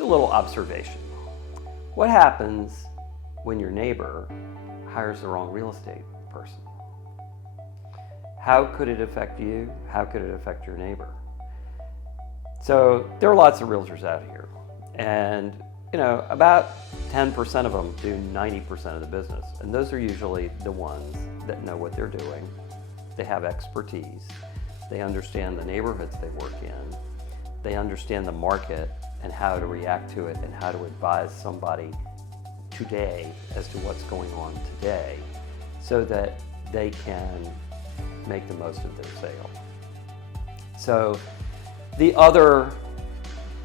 Just a little observation. What happens when your neighbor hires the wrong real estate person? How could it affect you? How could it affect your neighbor? So there are lots of realtors out here, and about 10% of them do 90% of the business, and those are usually the ones that know what they're doing. They have expertise. They understand the neighborhoods they work in. They understand the market and how to react to it and how to advise somebody today as to what's going on today so that they can make the most of their sale. So the other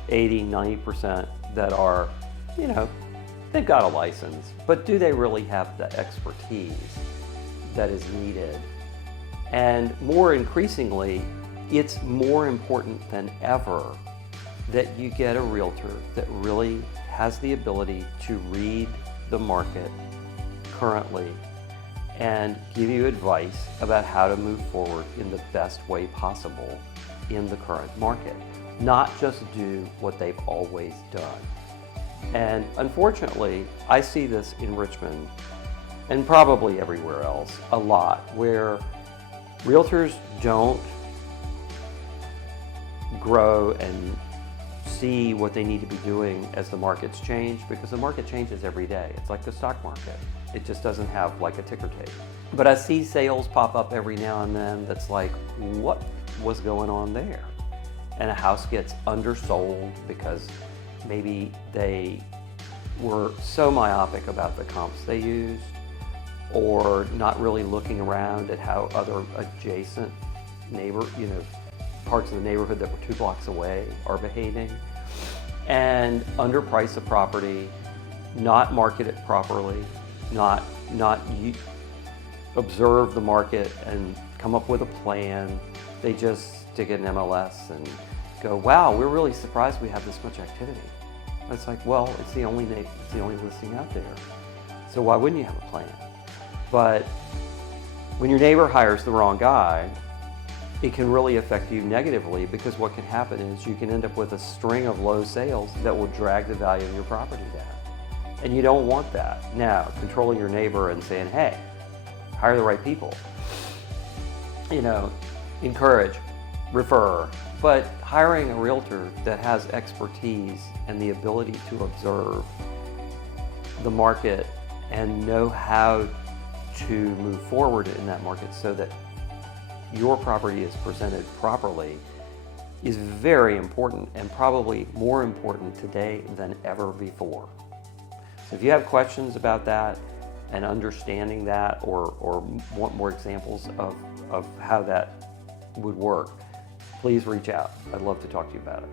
80, 90% that are, they've got a license, but do they really have the expertise that is needed? And more increasingly, it's more important than ever that you get a realtor that really has the ability to read the market currently and give you advice about how to move forward in the best way possible in the current market, not just do what they've always done. And unfortunately, I see this in Richmond and probably everywhere else a lot, where realtors don't grow and see what they need to be doing as the markets change, because the market changes every day. It's like the stock market. It just doesn't have like a ticker tape. But I see sales pop up every now and then that's like, what was going on there? And a house gets undersold because maybe they were so myopic about the comps they used, or not really looking around at how other adjacent parts of the neighborhood that were 2 blocks away are behaving, and underprice the property, not market it properly, not observe the market and come up with a plan. They just stick it in MLS and go, wow, we're really surprised we have this much activity. And it's like, well, it's the only listing out there. So why wouldn't you have a plan? But when your neighbor hires the wrong guy, it can really affect you negatively, because what can happen is you can end up with a string of low sales that will drag the value of your property down. And you don't want that. Now, controlling your neighbor and saying, hey, hire the right people. Encourage, refer, but hiring a realtor that has expertise and the ability to observe the market and know how to move forward in that market so that your property is presented properly is very important, and probably more important today than ever before. So if you have questions about that and understanding that, or want more examples of how that would work, please reach out. I'd love to talk to you about it.